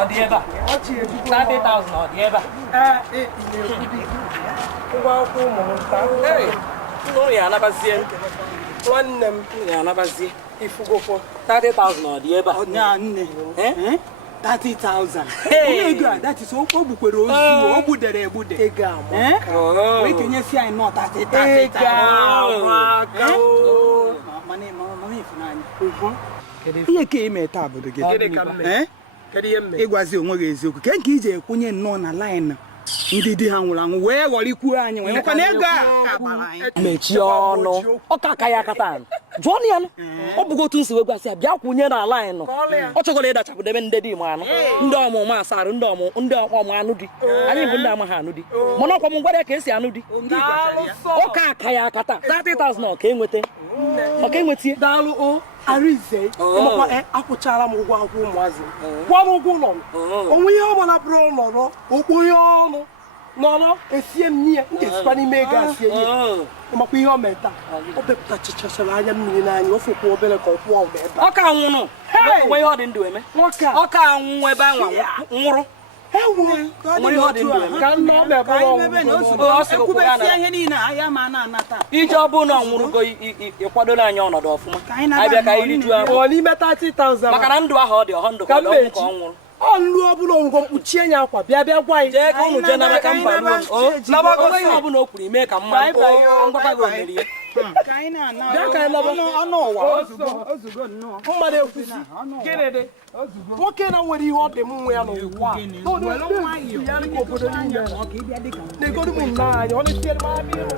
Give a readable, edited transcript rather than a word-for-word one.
Odieba. 30,000 Odieba. Hey, no, ya nabazie. One name, ya nabazie. if you go for 30,000 Odieba. eh? 30,000. Hey, that is all bukwere ozu, obudere ebude. Ega mo. We can you see I know 30,000. Mane funani. Ihe ka ime taa bodo gị. Ịgwazi onwe gị eziokwu. Ke nke ije ekwunye nnọọ na line ndị di ha nwụrụ anwụ wee ghọrịkwuo anyị wee nwekwa ego a. Mechie ọnụ. Ọ ka aka ya akata. Jụọ ya nụ. Ọ bụgo otu nsi wee gwasị ya bịa kwụnye na line nụ. Ọ chọgoro ịdachapụ debe ndị di m anụ. Ndị ọmụmụ asarụ ndị ọmụ anụ di. Anyị bụ ndị amaghị anụ di. Mana ọkwa m gwara ya ka esi anụ di. Ọ ka aka ya akata. 30,000 ka enweta. Ọ ka enweta. Daalụ o. Arize, akwụchara m ụgwọ akwụ ụmụazị. Kwụọ m ụgwọ ụlọ. Onwe ihe ọbụla bụrụ nọrọ, okpoghe ọnụ. Nọrọ, esie m n'ihe, m ga-esikwa n'ime ego asie ihe. Makwa ihe o mere taa. O bepụtachachasịrị anya mmiri n'anya, o fekwa obere ka ọ kwụọ ụgwọ ebe. Ọ ka nwụrụ. Onwe ihe ọ dị ndụ eme. Ọ ka nwụ ebe anwa nwụrụ. Ije ọ bụrụ na ọ nwụrụgo ịkwadola anyị ọnọdụ ọfụma abịa ka iri ju ahụ n'ime 30,000 maka na ndụ ahụ ọ dị ọhọ ndụ ka ọ nwụrụ ọ nlu ọ bụla ngwo mkpuchi anya akwa bịa gwa anyị jee ka unu jee nara ka mba ruo nabago ihe ọ bụla o kwuru ime ka mma ngwakwa gị omeri ya mmadụ ekwusi nwoke na nwere ihe ọ dị m nwe ya n'ụwa obodo niile na-egodu m n'anya ọ na-etiere m abịa